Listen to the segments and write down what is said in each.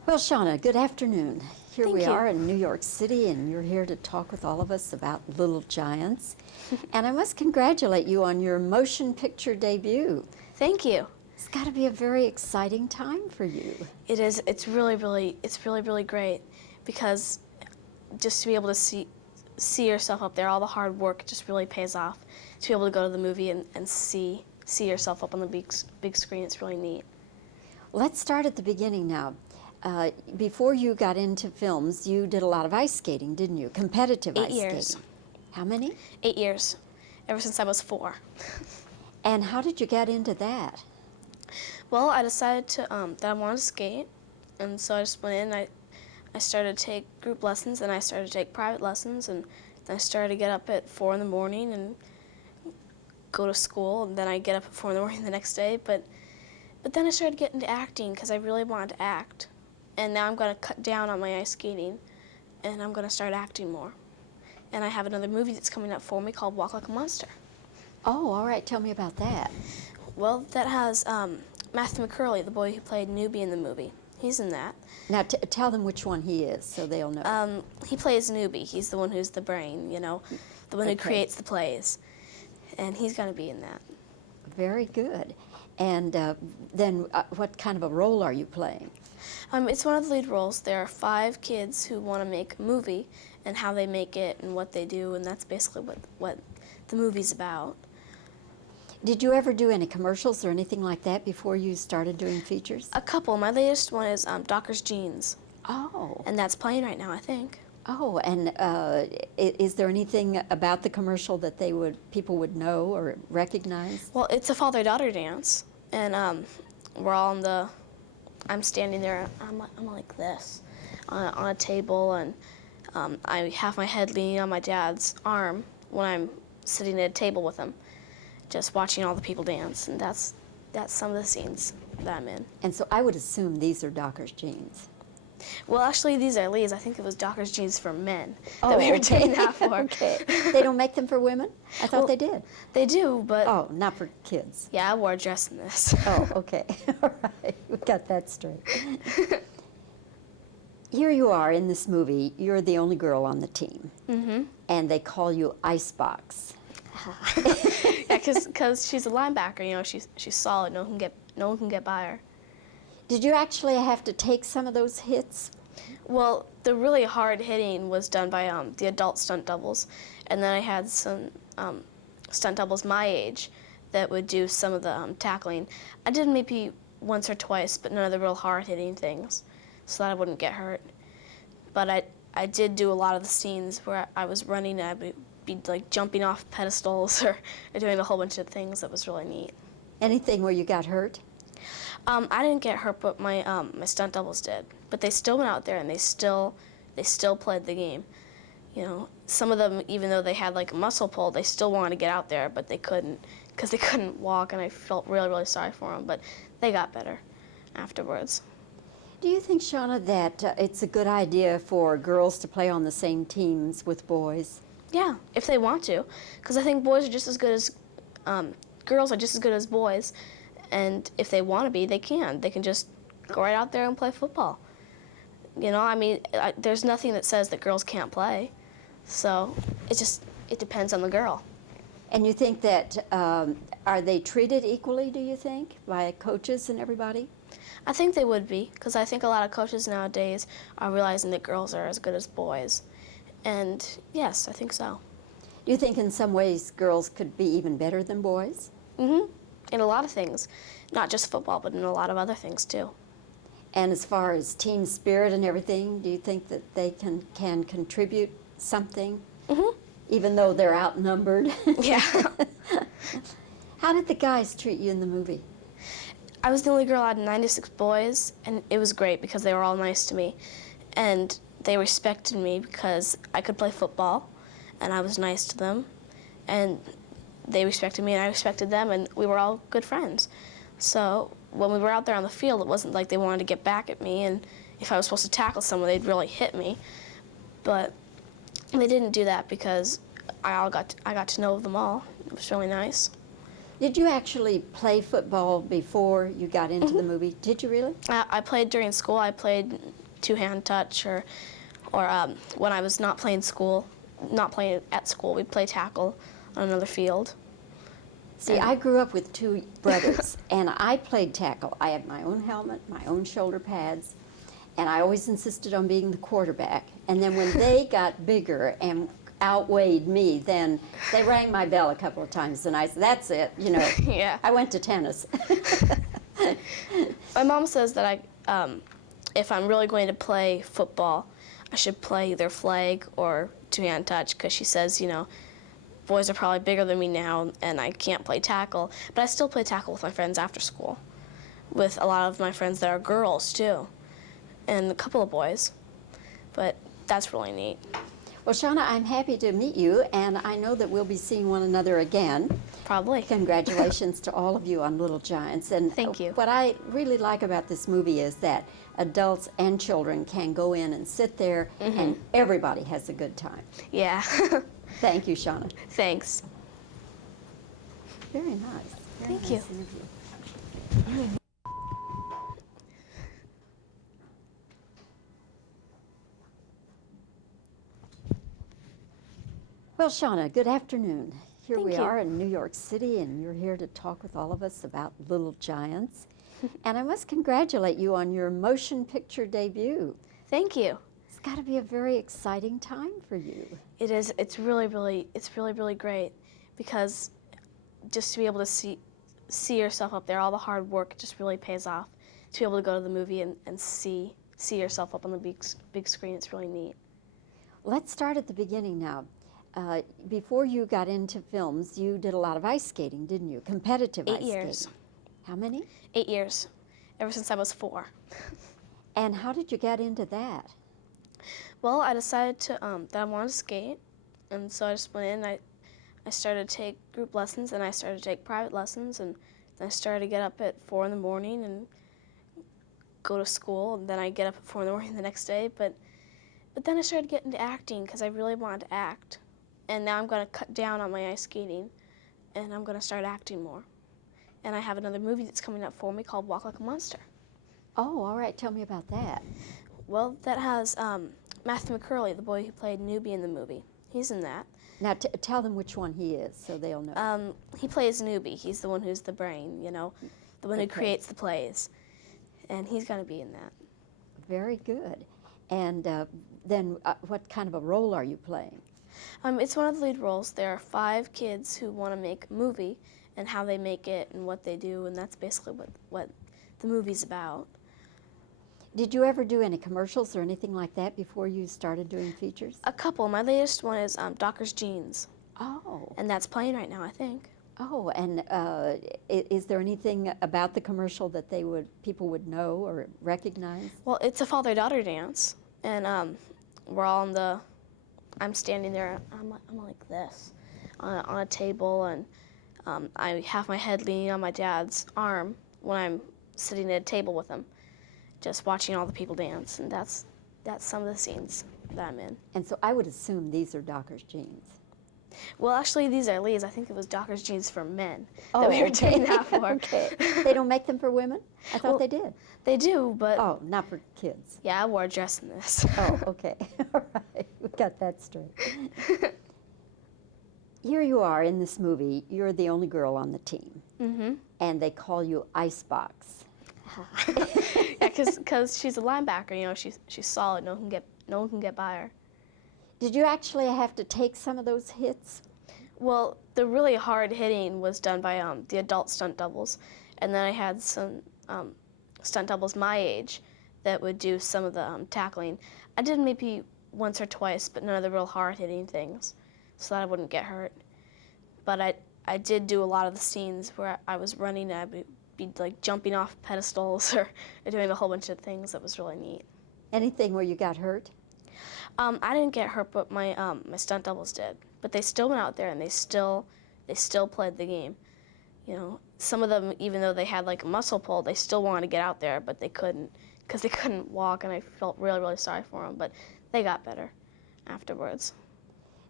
Well, Shawna, good afternoon. Here Thank we you. are in New York City, and you're here to talk with all of us about Little Giants. And I must congratulate you on your motion picture debut. Thank you. It's got to be a very exciting time for you. It is. It's really great because just to be able to see yourself up there, all the hard work just really pays off. To be able to go to the movie and see yourself up on the big screen, it's really neat. Let's start at the beginning now. Before you got into films, you did a lot of ice skating, didn't you? Competitive 8 ice years. skating. How many? 8 years, ever since I was 4. And how did you get into that? Well, I decided that I wanted to skate, and so I just went in. I started to take group lessons, and I started to take private lessons, and then I started to get up at 4 in the morning and go to school, and then I get up at 4 in the morning the next day. But then I started getting into acting because I really wanted to act, and now I'm going to cut down on my ice skating, and I'm going to start acting more. And I have another movie that's coming up for me called Walk Like a Monster. Oh, all right. Tell me about that. Well, that has Matthew McCurley, the boy who played Newbie in the movie. He's in that. Now, tell them which one he is so they'll know. He plays Newbie. He's the one who's the brain, you know, the one who creates the plays. And he's going to be in that. Very good. And then what kind of a role are you playing? It's one of the lead roles. There are 5 kids who want to make a movie and how they make it and what they do, and that's basically what the movie's about. Did you ever do any commercials or anything like that before you started doing features? A couple. My latest one is Docker's Jeans. Oh. And that's playing right now, I think. Oh, and is there anything about the commercial that people would know or recognize? Well, it's a father-daughter dance, and we're all I'm standing there, I'm like this, on a table, and I have my head leaning on my dad's arm when I'm sitting at a table with him, just watching all the people dance, and that's some of the scenes that I'm in. And so I would assume these are Docker's jeans. Well, actually, these are Lee's. I think it was Docker's Jeans for men that we were doing that for. Okay. They don't make them for women? I thought they did. They do, but... Oh, not for kids. Yeah, I wore a dress in this. Oh, okay. All right. We got that straight. Here you are in this movie. You're the only girl on the team. Mm-hmm. And they call you Icebox. Yeah, because she's a linebacker. You know, she's solid. No one can get by her. Did you actually have to take some of those hits? Well, the really hard hitting was done by the adult stunt doubles, and then I had some stunt doubles my age that would do some of the tackling. I did maybe once or twice, but none of the real hard hitting things, so that I wouldn't get hurt. But I did do a lot of the scenes where I was running and I would be like jumping off pedestals or doing a whole bunch of things that was really neat. Anything where you got hurt? I didn't get hurt, but my stunt doubles did. But they still went out there and they still played the game. You know, some of them, even though they had like a muscle pull, they still wanted to get out there, but they couldn't because they couldn't walk, and I felt really, really sorry for them. But they got better afterwards. Do you think, Shawna, that it's a good idea for girls to play on the same teams with boys? Yeah, if they want to, because I think boys are just as good as girls are just as good as boys. And if they want to be, they can. They can just go right out there and play football. You know, I mean, there's nothing that says that girls can't play. So it depends on the girl. And you think that, are they treated equally, do you think, by coaches and everybody? I think they would be, because I think a lot of coaches nowadays are realizing that girls are as good as boys. And yes, I think so. Do you think in some ways girls could be even better than boys? Mm-hmm. In a lot of things, not just football, but in a lot of other things too. And as far as team spirit and everything, do you think that they can contribute something, even though they're outnumbered? Yeah. How did the guys treat you in the movie? I was the only girl out of 96 boys, and it was great because they were all nice to me. And they respected me because I could play football, and I was nice to them. And they respected me and I respected them, and we were all good friends. So when we were out there on the field, it wasn't like they wanted to get back at me, and if I was supposed to tackle someone, they'd really hit me. But they didn't do that because I got to know them all. It was really nice. Did you actually play football before you got into the movie? Did you really? I played during school. I played two-hand touch, or when I was not playing at school, we'd play tackle on another field. See, I grew up with two brothers, and I played tackle. I had my own helmet, my own shoulder pads, and I always insisted on being the quarterback. And then when they got bigger and outweighed me, then they rang my bell a couple of times, and I said, that's it, you know. Yeah. I went to tennis. My mom says that if I'm really going to play football, I should play either flag or two-hand touch, because she says, you know, boys are probably bigger than me now, and I can't play tackle. But I still play tackle with my friends after school, with a lot of my friends that are girls, too, and a couple of boys. But that's really neat. Well, Shawna, I'm happy to meet you, and I know that we'll be seeing one another again. Probably. Congratulations to all of you on Little Giants. And Thank you. What I really like about this movie is that adults and children can go in and sit there, and everybody has a good time. Yeah. Thank you, Shawna. Thanks. Very nice. Very Thank you. nice interview. Well, Shawna, good afternoon. Here Thank we you. are in New York City, and you're here to talk with all of us about Little Giants. And I must congratulate you on your motion picture debut. Thank you. It's got to be a very exciting time for you. It is. It's really great, because just to be able to see yourself up there, all the hard work just really pays off. To be able to go to the movie and see yourself up on the big screen, it's really neat. Let's start at the beginning now. Before you got into films, you did a lot of ice skating, didn't you? Competitive ice 8 years. skating. How many? 8 years, ever since I was 4. And how did you get into that? Well, I decided that I wanted to skate, and so I just went in. I started to take group lessons, and I started to take private lessons, and then I started to get up at 4 in the morning and go to school, and then I get up at 4 in the morning the next day. But then I started getting into acting, because I really wanted to act. And now I'm going to cut down on my ice skating, and I'm going to start acting more. And I have another movie that's coming up for me called Walk Like a Monster. Oh, all right. Tell me about that. Well, that has Matthew McCurley, the boy who played Newbie in the movie. He's in that. Now, tell them which one he is so they'll know. He plays Newbie. He's the one who's the brain, you know, the one who creates the plays. And he's going to be in that. Very good. And then what kind of a role are you playing? It's one of the lead roles. There are 5 kids who want to make a movie, and how they make it and what they do, and that's basically what the movie's about. Did you ever do any commercials or anything like that before you started doing features? A couple. My latest one is Docker's Jeans, Oh. and that's playing right now, I think. Oh, and is there anything about the commercial that people would know or recognize? Well, it's a father-daughter dance, and we're all I'm standing there, I'm like this, on a table, and I have my head leaning on my dad's arm when I'm sitting at a table with him, just watching all the people dance, and that's some of the scenes that I'm in. And so I would assume these are Docker's jeans. Well, actually, these are Lee's. I think it was Docker's Jeans for men that we were doing that for. Okay. They don't make them for women? I thought they did. They do, but... Oh, not for kids. Yeah, I wore a dress in this. Oh, okay. All right. We got that straight. Here you are in this movie. You're the only girl on the team. Mm-hmm. And they call you Icebox. Yeah, because she's a linebacker. You know, she's solid. No one can get by her. Did you actually have to take some of those hits? Well, the really hard hitting was done by the adult stunt doubles, and then I had some stunt doubles my age that would do some of the tackling. I did maybe once or twice, but none of the real hard hitting things, so that I wouldn't get hurt. But I did do a lot of the scenes where I was running and I would be like jumping off pedestals or doing a whole bunch of things that was really neat. Anything where you got hurt? I didn't get hurt, but my stunt doubles did. But they still went out there and they still played the game. You know, some of them, even though they had like a muscle pull, they still wanted to get out there, but they couldn't because they couldn't walk, and I felt really, really sorry for them. But they got better afterwards.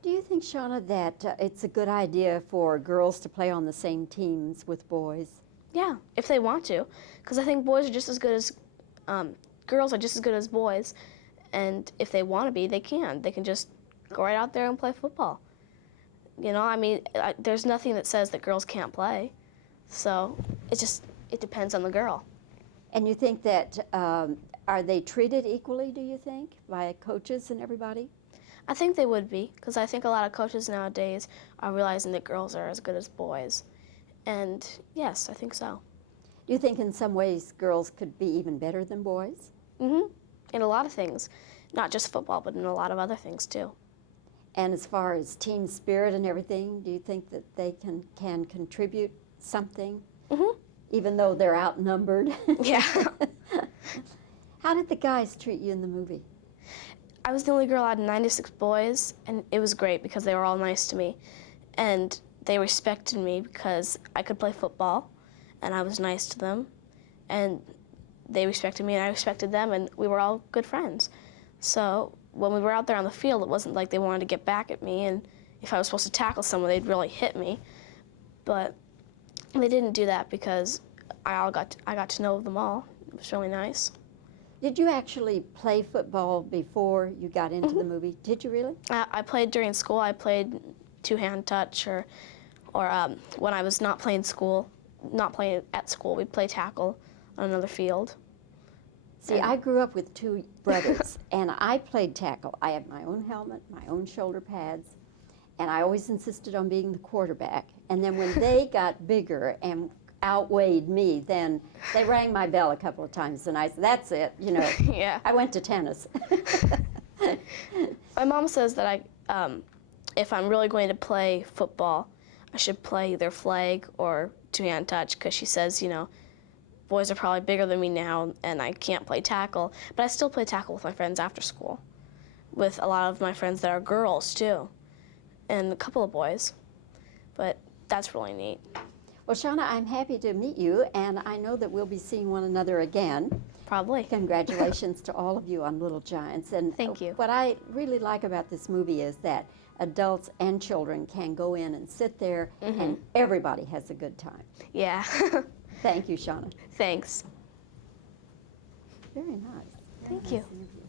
Do you think, Shawna, that it's a good idea for girls to play on the same teams with boys? Yeah, if they want to, because I think boys are just as good as girls are just as good as boys, and if they want to be, they can. They can just go right out there and play football. You know, I mean, there's nothing that says that girls can't play, so it depends on the girl. And you think that, are they treated equally, do you think, by coaches and everybody? I think they would be, because I think a lot of coaches nowadays are realizing that girls are as good as boys. And yes, I think so. Do you think in some ways girls could be even better than boys? Mm-hmm. In a lot of things. Not just football, but in a lot of other things too. And as far as team spirit and everything, do you think that they can contribute something, Mm-hmm. even though they're outnumbered? Yeah. How did the guys treat you in the movie? I was the only girl out of 96 boys, and it was great because they were all nice to me. And they respected me because I could play football, and I was nice to them. And they respected me, and I respected them, and we were all good friends. So when we were out there on the field, it wasn't like they wanted to get back at me, and if I was supposed to tackle someone, they'd really hit me. But they didn't do that because I got to know them all. It was really nice. Did you actually play football before you got into the movie? Did you really? I played during school. I played two-hand touch, or when I was not playing at school, we'd play tackle on another field. See, I grew up with two brothers, and I played tackle. I had my own helmet, my own shoulder pads, and I always insisted on being the quarterback. And then when they got bigger and outweighed me, then they rang my bell a couple of times, and I said, that's it, you know. Yeah. I went to tennis. My mom says that if I'm really going to play football, I should play either flag or two-hand touch, because she says, you know, boys are probably bigger than me now, and I can't play tackle. But I still play tackle with my friends after school, with a lot of my friends that are girls, too, and a couple of boys. But that's really neat. Well, Shawna, I'm happy to meet you, and I know that we'll be seeing one another again. Probably. Congratulations to all of you on Little Giants. And Thank you. What I really like about this movie is that adults and children can go in and sit there, and everybody has a good time. Yeah. Thank you, Shawna. Thanks. Very nice. Thank Very you. nice interview.